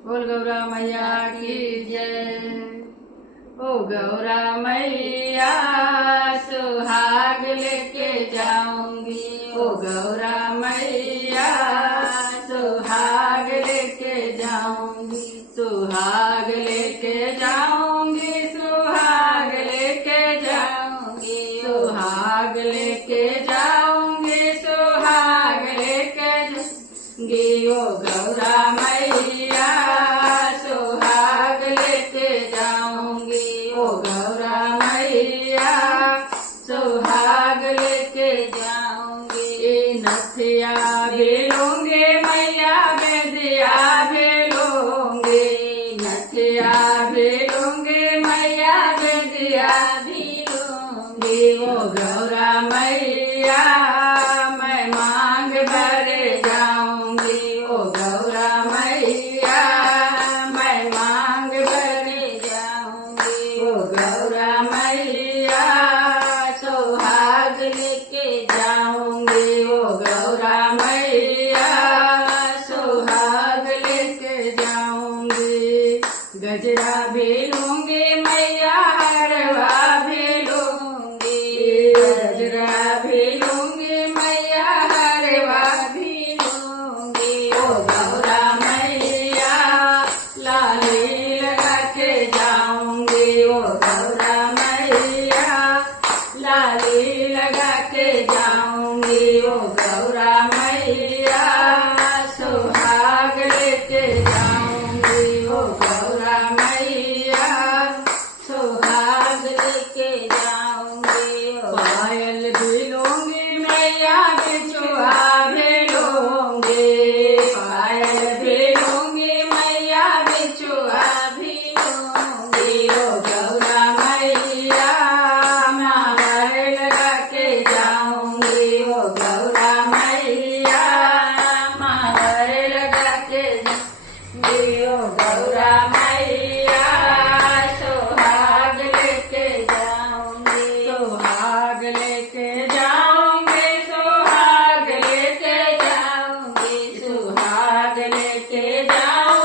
बोल गौरा मैया की जय। ओ गौरा मैया सुहाग लेके जाऊंगी, ओ गौरा मैया सुहाग लेके जाऊंगी, सुहाग लेके जाऊंगी, सुहाग लेके जाऊंगी, सुहाग लेके जाऊंगी, सुहाग लेके जाऊंगी। ओ गौरा मैया सुहाग लेके जाऊंगी, ओ गौरा मैया सुहाग लेके जाऊंगी। नथिया भी लूंगी मैया बेदिया भी लूंगी, नथिया भी लूंगी मैया बेदिया भी लूंगी। ओ गौरा मैया मैं मांग भरे जाऊंगी, ओ गौरा मैया मैं मांग भरे जाऊंगी। ओ गौरा मैया सुहाग लेके जाऊंगी, ओ गौरा मैया सुहाग लेके जाऊंगी। गजरा भी लूंगी मैया हरवा भी लूंगी, गजरा भी लूंगी मैया हरवा भी लूंगी। ओ गौरा मैया लाली लगा के जाऊंगी, ओ गौरा मैया लाली लगा के जाऊंगी। ओ गौरा मैया सुहाग लेके जाऊंगी, ओ गौरा मैया सुहाग लेके जाऊंगी। पायल भी लूंगी मैया बिछुआ भी लूंगी, पायल भी लूंगी मैया बिछुआ भी लूंगी। ओ गौरा मैया मावर लगा के जाऊंगी, ओ गौरा मैया मावर लगा के जाऊंगी। ओ गौरा मैया सुहाग लेके जाऊंगी, सुहाग लेके जाऊंगी, सुहाग लेके जाऊंगी, सुहाग लेके जाऊंगी।